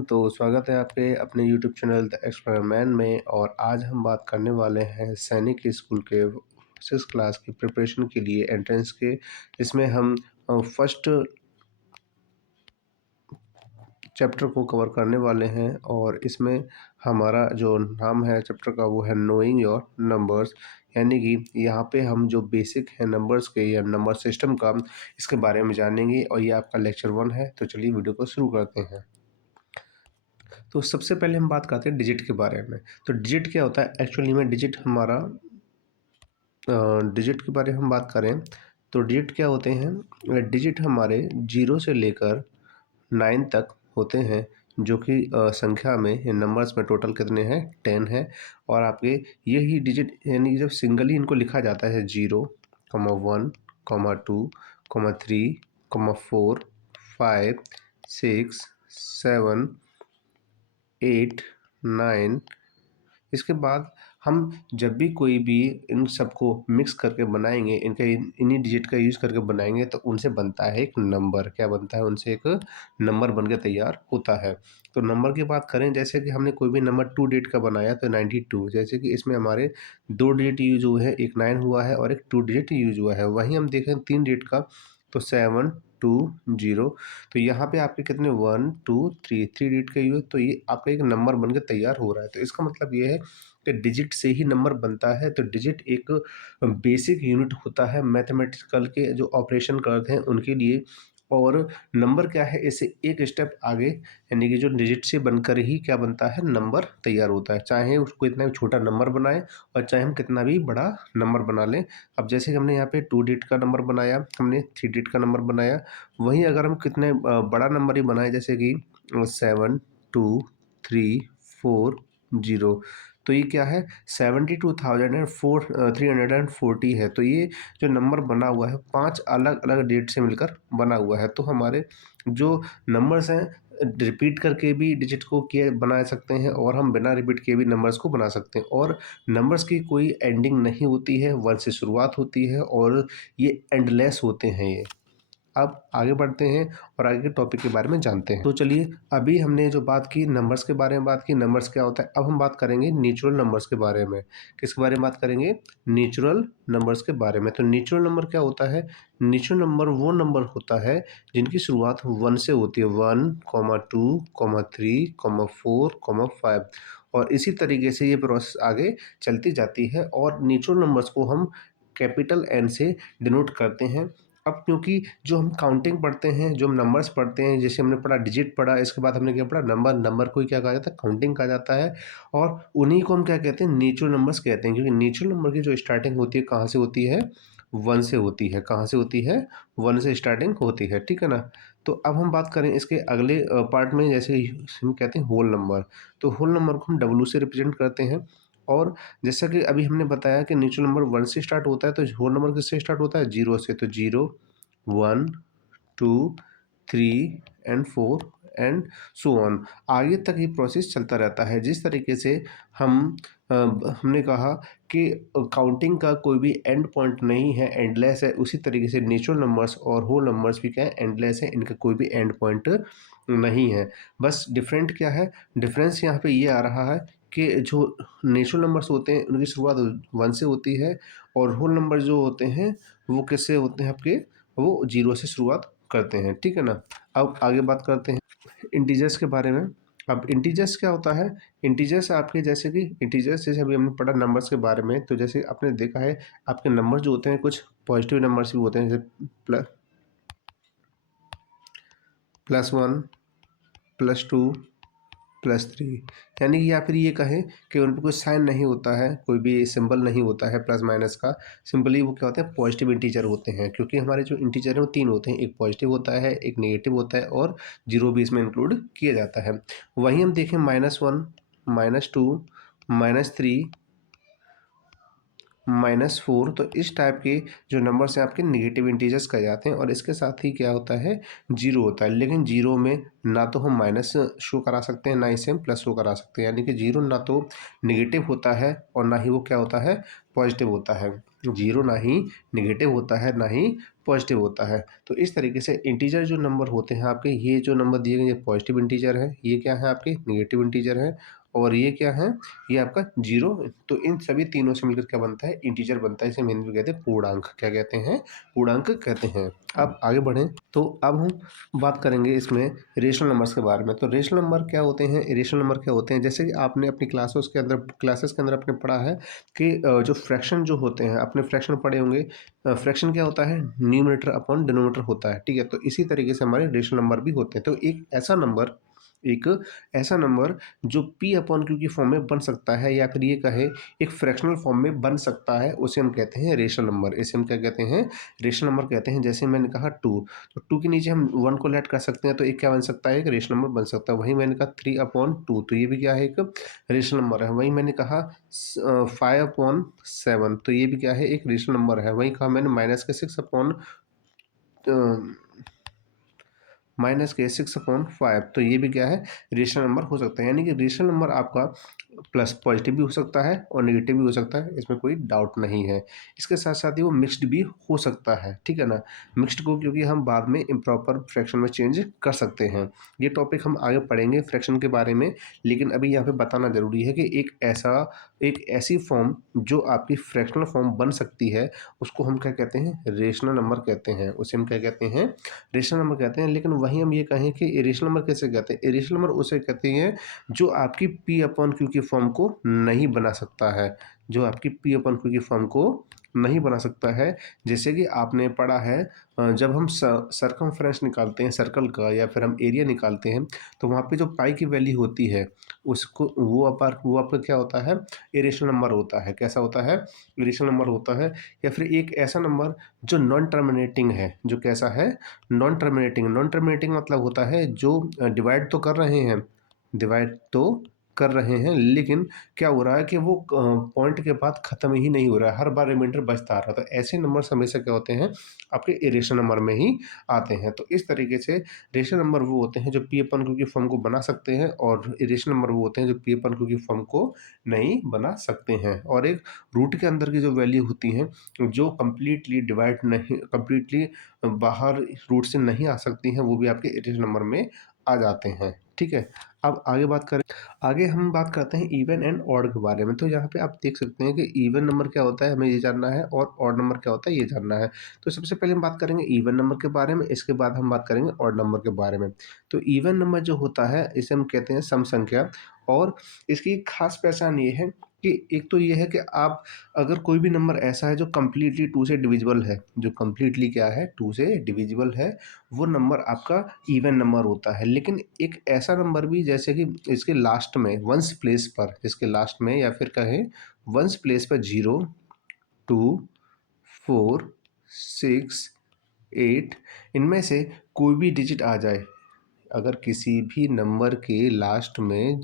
तो स्वागत है आपके अपने यूट्यूब चैनल द एक्सपेरिमेंट में। और आज हम बात करने वाले हैं सैनिक स्कूल के 6 क्लास की प्रिपरेशन के लिए एंट्रेंस के। इसमें हम फर्स्ट चैप्टर को कवर करने वाले हैं और इसमें हमारा जो नाम है चैप्टर का वो है नोइंग योर नंबर्स, यानी कि यहाँ पे हम जो बेसिक है नंबर्स के या नंबर सिस्टम का इसके बारे में जानेंगे। और ये आपका लेक्चर 1 है। तो चलिए वीडियो को शुरू करते हैं। तो सबसे पहले हम बात करते हैं डिजिट के बारे में। तो डिजिट क्या होता है एक्चुअली में? डिजिट हमारा डिजिट के बारे में हम बात करें तो डिजिट क्या होते हैं? डिजिट हमारे 0 से लेकर 9 तक होते हैं, जो कि संख्या में नंबर्स में टोटल कितने हैं? 10 है। और आपके यही डिजिट यानी जब सिंगली इनको लिखा जाता है 0, 1, 2, 3, 4, 5, 6, 7, 8, 9। इसके बाद हम जब भी कोई भी इन सबको मिक्स करके बनाएंगे, इन्हीं डिजिट का यूज़ करके बनाएंगे, तो उनसे बनता है एक नंबर। क्या बनता है? उनसे एक नंबर बन के तैयार होता है। तो नंबर की बात करें, जैसे कि हमने कोई भी नंबर 2 डिजिट का बनाया तो 92, जैसे कि इसमें हमारे 2 डिजिट यूज हुए हैं, एक 9 हुआ है और एक 2 डिजिट यूज हुआ है। वहीं हम देखें 3 डिजिट का तो 7, 2, 0। तो यहाँ पे आपके कितने 1, 2, 3 डिजिट का यूज, तो ये आपका एक नंबर बन के तैयार हो रहा है। तो इसका मतलब ये है कि डिजिट से ही नंबर बनता है। तो डिजिट एक बेसिक यूनिट होता है मैथमेटिकल के जो ऑपरेशन करते हैं उनके लिए। और नंबर क्या है? इससे एक स्टेप आगे, यानी कि जो डिजिट से बनकर ही क्या बनता है? नंबर तैयार होता है। चाहे उसको इतना भी छोटा नंबर बनाए और चाहे हम कितना भी बड़ा नंबर बना लें। अब जैसे कि हमने यहाँ पे 2 डिजिट का नंबर बनाया, हमने 3 डिजिट का नंबर बनाया, वहीं अगर हम कितने बड़ा नंबर ही बनाए, जैसे कि 7, 2, 3, 4, 0, तो ये क्या है? 72,340 है। तो ये जो नंबर बना हुआ है 5 अलग अलग डेट से मिलकर बना हुआ है। तो हमारे जो नंबर्स हैं रिपीट करके भी डिजिट को किए बना सकते हैं और हम बिना रिपीट किए भी नंबर्स को बना सकते हैं। और नंबर्स की कोई एंडिंग नहीं होती है, 1 से शुरुआत होती है और ये एंडलेस होते हैं ये। अब आगे बढ़ते हैं और आगे के टॉपिक के बारे में जानते हैं। तो चलिए, अभी हमने जो बात की नंबर्स के बारे में बात की, नंबर्स क्या होता है। अब हम बात करेंगे नेचुरल नंबर्स के बारे में। किसके बारे में बात करेंगे? नेचुरल नंबर्स के बारे में। तो नेचुरल नंबर क्या होता है? नेचुरल नंबर वो नंबर होता है जिनकी शुरुआत 1 से होती है। 1, 2, 3, 4, 5। और इसी तरीके से ये प्रोसेस आगे चलती जाती है। और नेचुरल नंबर्स को हम कैपिटल एन से डिनोट करते हैं। अब क्योंकि जो हम काउंटिंग पढ़ते हैं, जो हम नंबर्स पढ़ते हैं, जैसे हमने पढ़ा डिजिट पढ़ा, इसके बाद हमने क्या पढ़ा? नंबर। नंबर को ही क्या कहा जाता है? काउंटिंग कहा जाता है। और उन्हीं को हम क्या कहते हैं? नेचुरल नंबर्स कहते हैं। क्योंकि नेचुरल नंबर की जो स्टार्टिंग होती है कहाँ से होती है? 1 से होती है। कहाँ से होती है? 1 से स्टार्टिंग होती है। ठीक है ना? तो अब हम बात करें इसके अगले पार्ट में, जैसे हम कहते हैं होल नंबर। तो होल नंबर को हम डब्ल्यू से रिप्रेजेंट करते हैं। और जैसा कि अभी हमने बताया कि नेचुरल नंबर 1 से स्टार्ट होता है, तो होल नंबर किससे स्टार्ट होता है? 0 से। तो 0, 1, 2, 3 एंड 4 एंड सो ऑन। आगे तक ये प्रोसेस चलता रहता है। जिस तरीके से हमने कहा कि काउंटिंग का कोई भी एंड पॉइंट नहीं है, एंडलेस है, उसी तरीके से नेचुरल नंबर्स और होल नंबर्स भी क्या है? एंडलेस है। इनका कोई भी एंड पॉइंट नहीं है। बस डिफरेंट क्या है? डिफरेंस यहाँ पे ये आ रहा है कि जो नेचुरल नंबर्स होते हैं उनकी शुरुआत 1 से होती है और होल नंबर जो होते हैं वो किससे होते हैं? आपके वो 0 से शुरुआत करते हैं। ठीक है ना? अब आगे बात करते हैं इंटीजर्स के बारे में। अब इंटीजर्स क्या होता है? इंटीजर्स आपके जैसे कि इंटीजर्स, जैसे अभी हमने पढ़ा नंबर्स के बारे में, तो जैसे आपने देखा है आपके नंबर जो होते हैं कुछ पॉजिटिव नंबर्स भी होते हैं, जैसे +1, +2, +3। यानी कि या फिर ये कहें कि उन पर कोई साइन नहीं होता है, कोई भी सिंबल नहीं होता है प्लस माइनस का। सिंपली वो क्या होते हैं? पॉजिटिव इंटीजर होते हैं। क्योंकि हमारे जो इंटीजर हैं वो 3 होते हैं, एक पॉजिटिव होता है, एक नेगेटिव होता है और 0 भी इसमें इंक्लूड किया जाता है। वहीं हम देखें -1, -2, -3, -4, तो इस टाइप के जो नंबर्स हैं आपके नेगेटिव इंटीजर्स कहे जाते हैं। और इसके साथ ही क्या होता है? 0 होता है। लेकिन 0 में ना तो हम माइनस शो करा सकते हैं, ना इसे हम प्लस शो करा सकते हैं। यानी कि 0 ना तो नेगेटिव होता है और ना ही वो क्या होता है? पॉजिटिव होता है। 0 ना ही नेगेटिव होता है, ना ही पॉजिटिव होता है। तो इस तरीके से इंटीजर जो नंबर होते हैं आपके, ये जो नंबर दिए गए ये पॉजिटिव इंटीजर है, ये क्या है आपके नेगेटिव इंटीजर है, और ये क्या है, ये आपका जीरो। तो इन सभी तीनों से मिलकर क्या बनता है, इंटीजर बनता है। इसे हम हिंदी में कहते हैं पूर्णांक। क्या कहते हैं, पूर्णांक कहते हैं। अब आगे बढ़ें तो अब हम बात करेंगे इसमें रेशनल नंबर्स के बारे में। तो रेशनल नंबर क्या होते हैं, इरेशनल नंबर क्या होते हैं। जैसे कि आपने अपनी क्लासेस के अंदर आपने पढ़ा है कि जो फ्रैक्शन जो होते हैं, अपने फ्रैक्शन पढ़े होंगे। फ्रैक्शन क्या होता है, न्यूमरेटर अपॉन डिनोमिनेटर होता है, ठीक है। तो इसी तरीके से हमारे रेशनल नंबर भी होते हैं। तो एक ऐसा नंबर जो p अपॉन क्यू की फॉर्म में बन सकता है, या फिर ये कहे एक फ्रैक्शनल फॉर्म में बन सकता है, उसे हम कहते हैं रेशनल नंबर। इसे हम क्या कहते हैं, रेशनल नंबर कहते हैं। जैसे मैंने कहा 2, तो 2 के नीचे हम 1 को ऐड कर सकते हैं, तो एक क्या बन सकता है, एक रेशनल नंबर बन सकता है। वहीं मैंने कहा 3/2, तो ये भी क्या है, एक रेशनल नंबर है। वहीं मैंने कहा 5/7, तो ये भी क्या है, एक रेशनल नंबर है। वहीं कहा मैंने -6/5, तो ये भी क्या है, रेशनल नंबर हो सकता है। यानी कि रेशनल नंबर आपका प्लस पॉजिटिव भी हो सकता है और नेगेटिव भी हो सकता है, इसमें कोई डाउट नहीं है। इसके साथ साथ ही वो मिक्स्ड भी हो सकता है, ठीक है ना। मिक्स्ड को क्योंकि हम बाद में इम्प्रॉपर फ्रैक्शन में चेंज कर सकते हैं। ये टॉपिक हम आगे पढ़ेंगे फ्रैक्शन के बारे में, लेकिन अभी यहाँ पे बताना ज़रूरी है कि एक ऐसी फॉर्म जो आपकी फ्रैक्शनल फॉर्म बन सकती है, उसको हम क्या कहते हैं, रेशनल नंबर कहते हैं। उसे हम क्या कहते हैं, रेशनल नंबर कहते हैं। लेकिन वहीं हम ये कहें कि इरेशनल नंबर कैसे कहते हैं, इरेशनल नंबर उसे कहते हैं जो आपकी p अपॉन क्यू की फॉर्म को नहीं बना सकता है, जो आपकी p अपॉन क्यू की फॉर्म को नहीं बना सकता है। जैसे कि आपने पढ़ा है, जब हम सरकमफ्रेंस निकालते हैं सर्कल का, या फिर हम एरिया निकालते हैं, तो वहाँ पे जो पाई की वैल्यू होती है, उसको वो आपका क्या होता है, इरेशनल नंबर होता है। कैसा होता है, इरेशनल नंबर होता है। या फिर एक ऐसा नंबर जो नॉन टर्मिनेटिंग है, जो कैसा है, नॉन टर्मिनेटिंग मतलब होता है जो डिवाइड तो कर रहे हैं, लेकिन क्या हो रहा है कि वो पॉइंट के बाद ख़त्म ही नहीं हो रहा है, हर बार रिमाइंडर बचता आ रहा है। तो ऐसे नंबर्स हमेशा क्या होते हैं, आपके इरेशनल नंबर में ही आते हैं। तो इस तरीके से रेशनल नंबर वो होते हैं जो p अपन क्यू की फॉर्म को बना सकते हैं, और इरेशनल नंबर वो होते हैं जो p अपन क्यू की फॉर्म को नहीं बना सकते हैं। और एक रूट के अंदर की जो वैल्यू होती हैं, जो कंप्लीटली बाहर रूट से नहीं आ सकती हैं, वो भी आपके इरेशनल नंबर में आ जाते हैं, ठीक है। अब आगे हम बात करते हैं इवन एंड ऑड के बारे में। तो यहाँ पे आप देख सकते हैं कि इवन नंबर क्या होता है, हमें ये जानना है, और ऑड नंबर क्या होता है, ये जानना है। तो सबसे पहले हम बात करेंगे इवन नंबर के बारे में, इसके बाद हम बात करेंगे ऑड नंबर के बारे में। तो इवन नंबर जो होता है, इसे हम कहते हैं सम संख्या। और इसकी एक खास पहचान ये है कि एक तो ये है कि आप अगर कोई भी नंबर ऐसा है जो कम्प्लीटली 2 से डिविजिबल है, जो कम्प्लीटली क्या है, 2 से डिविजिबल है, वो नंबर आपका इवन नंबर होता है। लेकिन एक ऐसा नंबर भी, जैसे कि इसके लास्ट में वंस प्लेस पर, इसके लास्ट में या फिर कहें वंस प्लेस पर 0, 2, 4, 6, 8, इनमें से कोई भी डिजिट आ जाए, अगर किसी भी नंबर के लास्ट में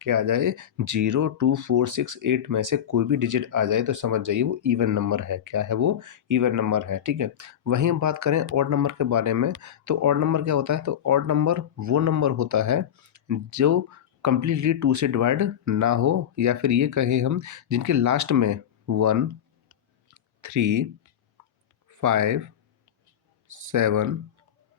क्या आ जाए, 0, 2, 4, 6, 8 में से कोई भी डिजिट आ जाए, तो समझ जाइए वो इवन नंबर है। क्या है वो, इवन नंबर है, ठीक है। वहीं हम बात करें ऑड नंबर के बारे में, तो ऑड नंबर क्या होता है, तो ऑड नंबर वो नंबर होता है जो कंप्लीटली 2 से डिवाइड ना हो, या फिर ये कहें हम जिनके लास्ट में 1, 3, 5, 7,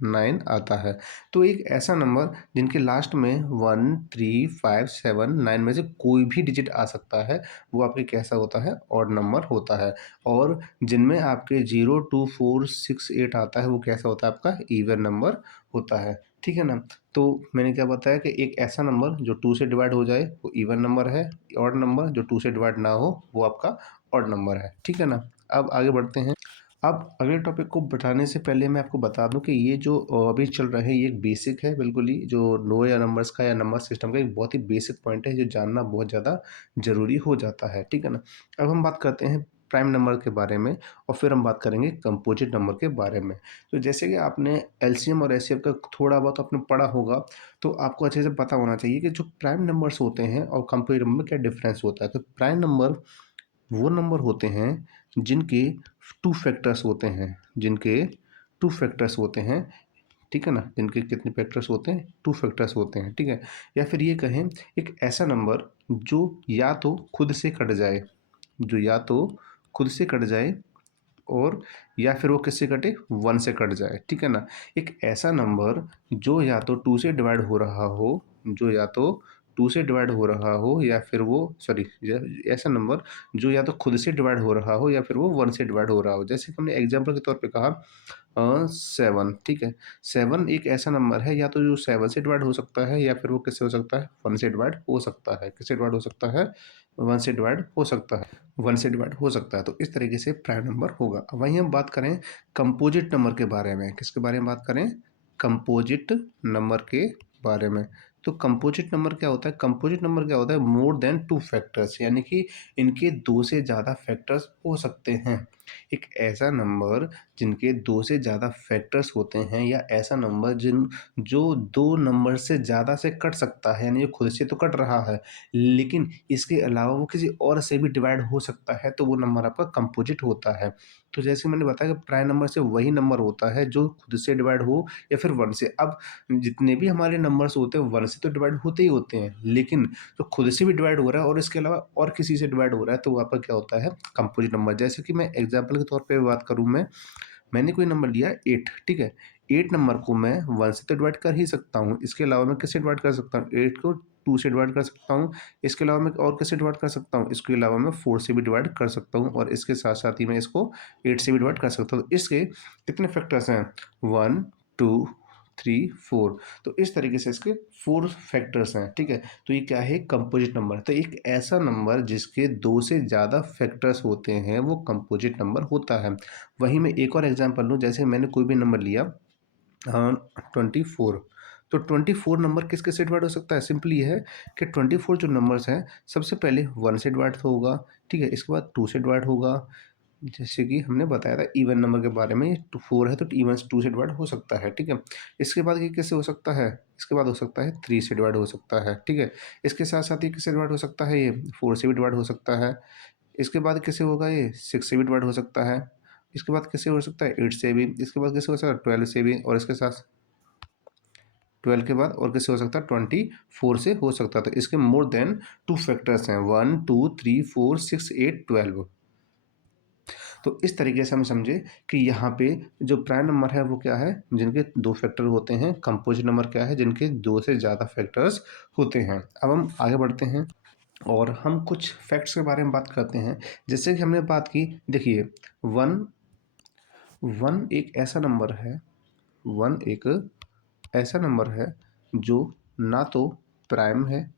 9 आता है। तो एक ऐसा नंबर जिनके लास्ट में 1, 3, 5, 7, 9 में से कोई भी डिजिट आ सकता है, वो आपके कैसा होता है, ऑड नंबर होता है। और जिनमें आपके 0, 2, 4, 6, 8 आता है, वो कैसा होता है, आपका इवन नंबर होता है, ठीक है ना। तो मैंने क्या बताया कि एक ऐसा नंबर जो 2 से डिवाइड हो जाए वो इवन नंबर है, ऑड नंबर जो 2 से डिवाइड ना हो वो आपका ऑड नंबर है, ठीक है ना। अब आगे बढ़ते हैं। अब अगले टॉपिक को बताने से पहले मैं आपको बता दूं कि ये जो अभी चल रहे हैं, ये एक बेसिक है बिल्कुल ही, जो नो या नंबर्स का या नंबर सिस्टम का एक बहुत ही बेसिक पॉइंट है, जो जानना बहुत ज़्यादा ज़रूरी हो जाता है, ठीक है ना। अब हम बात करते हैं प्राइम नंबर के बारे में, और फिर हम बात करेंगे कंपोजिट नंबर के बारे में। तो जैसे कि आपने एलसीएम और एचसीएफ का थोड़ा बहुत आपने पढ़ा होगा, तो आपको अच्छे से पता होना चाहिए कि जो प्राइम नंबर्स होते हैं और कंपोजिट नंबर में क्या डिफरेंस होता है। तो प्राइम नंबर वो नंबर होते हैं जिनके टू फैक्टर्स होते हैं, ठीक है ना। जिनके कितने फैक्टर्स होते हैं, 2 फैक्टर्स होते हैं, ठीक है। या फिर ये कहें एक ऐसा नंबर जो या तो खुद से कट जाए, जो या तो खुद से कट जाए, और या फिर वो किससे कटे, 1 से कट जाए, ठीक है ना। एक ऐसा नंबर जो या तो 2 से डिवाइड हो रहा हो, जो या तो 2 से डिवाइड हो रहा हो या फिर वो सॉरी ऐसा नंबर जो या तो खुद से डिवाइड हो रहा हो या फिर वो 1 से डिवाइड हो रहा हो। जैसे कि हमने एग्जाम्पल के तौर पे कहा 7, ठीक है। 7 एक ऐसा नंबर है या तो जो 7 से डिवाइड हो सकता है या फिर वो किससे हो सकता है, 1 से डिवाइड हो सकता है। किससे डिवाइड हो सकता है, 1 से डिवाइड हो सकता है, 1 से डिवाइड हो सकता है। तो इस तरीके से प्राइम नंबर होगा। अब वहीं हम बात करें कंपोजिट नंबर के बारे में। किसके बारे में बात करें, कंपोजिट नंबर के बारे में। तो कंपोजिट नंबर क्या होता है, कंपोजिट नंबर क्या होता है, मोर देन 2 फैक्टर्स, यानी कि इनके 2 से ज़्यादा फैक्टर्स हो सकते हैं। एक ऐसा नंबर जिनके 2 से ज़्यादा फैक्टर्स होते हैं, या ऐसा नंबर जो 2 नंबर से ज़्यादा से कट सकता है, यानी ये खुद से तो कट रहा है लेकिन इसके अलावा वो किसी और से भी डिवाइड हो सकता है, तो वो नंबर आपका कंपोजिट होता है। तो जैसे मैंने बताया कि प्राइम नंबर से वही नंबर होता है जो खुद से डिवाइड हो या फिर 1 से। अब जितने भी हमारे नंबर्स होते हैं 1 से तो डिवाइड होते ही होते हैं, लेकिन जो खुद से भी डिवाइड हो रहा है और इसके अलावा और किसी से डिवाइड हो रहा है, तो वो आपका क्या होता है, कंपोजिट नंबर। जैसे कि मैं एग्जांपल के तौर पे बात करूँ, मैंने कोई नंबर लिया 8, ठीक है। 8 नंबर को मैं 1 से तो डिवाइड कर ही सकता हूँ, इसके अलावा मैं किससे डिवाइड कर सकता हूँ, 8 को 2 से डिवाइड कर सकता हूँ, इसके अलावा मैं और किससे डिवाइड कर सकता हूँ, इसके अलावा मैं 4 से भी डिवाइड कर सकता हूँ, और इसके साथ-साथ ही मैं इसको 8 से भी डिवाइड कर सकता हूँ। तो इसके कितने फैक्टर्स हैं, 1, 2, 3, 4। तो इस तरीके से इसके 4 फैक्टर्स हैं, ठीक है। तो ये क्या है, कंपोजिट नंबर। तो एक ऐसा नंबर जिसके 2 से ज़्यादा फैक्टर्स होते हैं वो कंपोजिट नंबर होता है। वहीं मैं एक और एग्जांपल लूँ, जैसे मैंने कोई भी नंबर लिया 24, तो 24 नंबर किस-किस से डिवाइड हो सकता है? सिंपली ये है कि 24 जो नंबर्स हैं, सबसे पहले 1 से डिवाइड तो होगा, ठीक है? इसके बाद 2 से डिवाइड होगा, जैसे कि हमने बताया था इवन नंबर के बारे में, ये 4 है तो इवन 2 से डिवाइड हो सकता है, ठीक है? इसके बाद ये किससे हो सकता है? इसके बाद हो सकता है 3 से डिवाइड हो सकता है, ठीक है? इसके साथ-साथ ये किससे डिवाइड हो सकता है, ये 4 से भी डिवाइड हो सकता है। इसके बाद किससे होगा, ये 6 से भी डिवाइड हो सकता है। इसके बाद किससे हो सकता है, 8 से भी। इसके बाद किससे हो सकता है, 12 से भी, और इसके साथ 12 के बाद और किससे हो सकता है, 24 से हो सकता है। तो इसके मोर देन 2 फैक्टर्स हैं, 1, 2, 3, 4, 6, 8, 12। तो इस तरीके से हम समझे कि यहाँ पे जो प्राइम नंबर है वो क्या है, जिनके 2 फैक्टर होते हैं। कंपोजिट नंबर क्या है, जिनके 2 से ज़्यादा फैक्टर्स होते हैं। अब हम आगे बढ़ते हैं और हम कुछ फैक्ट्स के बारे में बात करते हैं। जैसे कि हमने बात की, देखिए 1 1 एक ऐसा नंबर है, 1 एक ऐसा नंबर है जो ना तो प्राइम है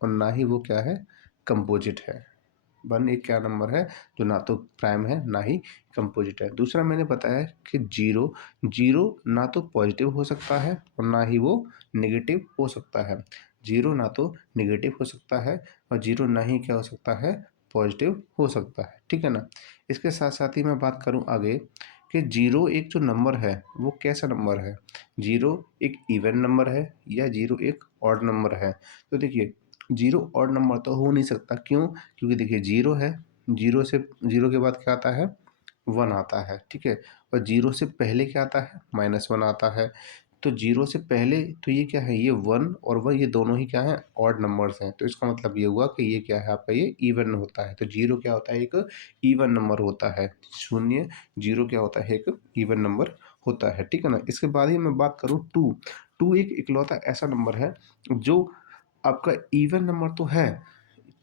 और ना ही वो क्या है, कंपोजिट है। 1 एक क्या नंबर है जो ना तो प्राइम है ना ही कंपोजिट है। दूसरा मैंने बताया कि 0 0 ना तो पॉजिटिव हो सकता है और ना ही वो नेगेटिव हो सकता है। 0 ना तो नेगेटिव हो सकता है और 0 ना ही क्या हो सकता है, पॉजिटिव हो सकता है, ठीक है ना। इसके साथ साथ ही मैं बात करूं आगे कि 0 एक जो नंबर है वो कैसा नंबर है, 0 एक इवन नंबर है या 0 एक ऑड नंबर है। तो देखिए 0 ऑड नंबर तो हो नहीं सकता, क्यों, क्योंकि देखिए 0 है, 0 से 0 के बाद क्या आता है, 1 आता है, ठीक है। और 0 से पहले क्या आता है, -1 आता है। तो 0 से पहले तो ये क्या है, ये 1 और 1 ये दोनों ही क्या है, ऑड नंबर्स हैं। तो इसका मतलब ये हुआ कि ये क्या है आपका, ये इवन होता है। तो 0 क्या होता है, एक इवन नंबर होता है। 0 0 क्या होता है, एक इवन नंबर होता है, ठीक है ना। इसके बाद ही मैं बात करूँ 2 2 एक इकलौता ऐसा नंबर है जो आपका इवन नंबर तो है,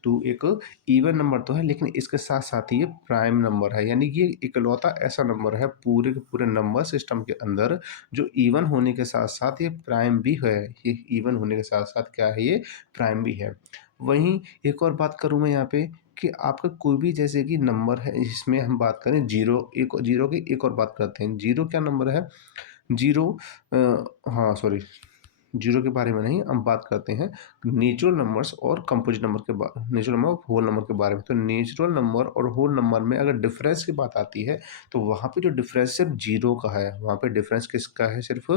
2 एक इवन नंबर तो है, लेकिन इसके साथ साथ ही ये प्राइम नंबर है। यानी कि ये इकलौता ऐसा नंबर है पूरे के पूरे नंबर सिस्टम के अंदर जो इवन होने के साथ साथ ये प्राइम भी है। ये इवन होने के साथ साथ क्या है, ये प्राइम भी है। वहीं एक और बात करूँ मैं यहाँ पे कि आपका कोई भी जैसे कि नंबर है, इसमें हम बात करें जीरो, एक जीरो की एक और बात करते हैं। जीरो क्या नंबर है, जीरो हाँ सॉरी, जीरो के बारे में नहीं, हम बात करते हैं नेचुरल नंबर्स और कंपोजिट नंबर के नेचुरल नंबर और होल नंबर के बारे में। तो नेचुरल नंबर और होल नंबर में अगर डिफरेंस की बात आती है तो वहाँ पे जो डिफरेंस सिर्फ जीरो का है, वहाँ पे डिफरेंस किसका है, सिर्फ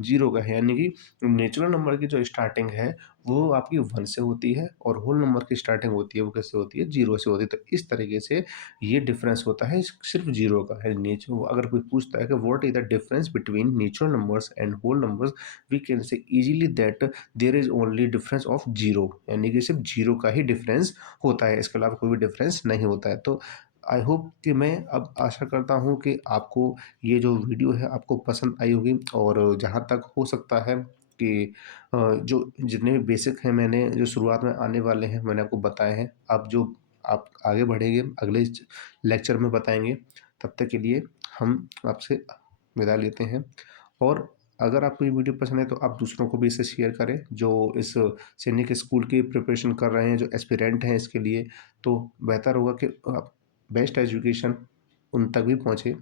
जीरो का है। यानी कि नेचुरल नंबर की जो स्टार्टिंग है वो आपकी 1 से होती है और होल नंबर की स्टार्टिंग होती है वो किससे होती है, जीरो से होती है। तो इस तरीके से ये डिफरेंस होता है सिर्फ जीरो का है। नेचुरल अगर कोई पूछता है कि what is the difference between natural numbers and whole numbers, we can say easily that there is only difference of zero, यानी कि सिर्फ जीरो का ही डिफरेंस होता है, इसके अलावा कोई भी डिफरेंस नहीं होता है। तो आई होप कि मैं अब आशा करता हूँ कि आपको ये जो वीडियो है आपको पसंद आई होगी, और जहाँ तक हो सकता है कि जो जितने भी बेसिक हैं मैंने जो शुरुआत में आने वाले हैं मैंने आपको बताए हैं। अब जो आप आगे बढ़ेंगे अगले लेक्चर में बताएँगे। तब तक के लिए हम आपसे विदा लेते हैं, और अगर आपको ये वीडियो पसंद है तो आप दूसरों को भी इसे शेयर करें जो इस सैनिक स्कूल की प्रिपरेशन कर रहे हैं, जो एस्पिरेंट हैं इसके लिए। तो बेहतर होगा कि बेस्ट एजुकेशन उन तक भी पहुँचे।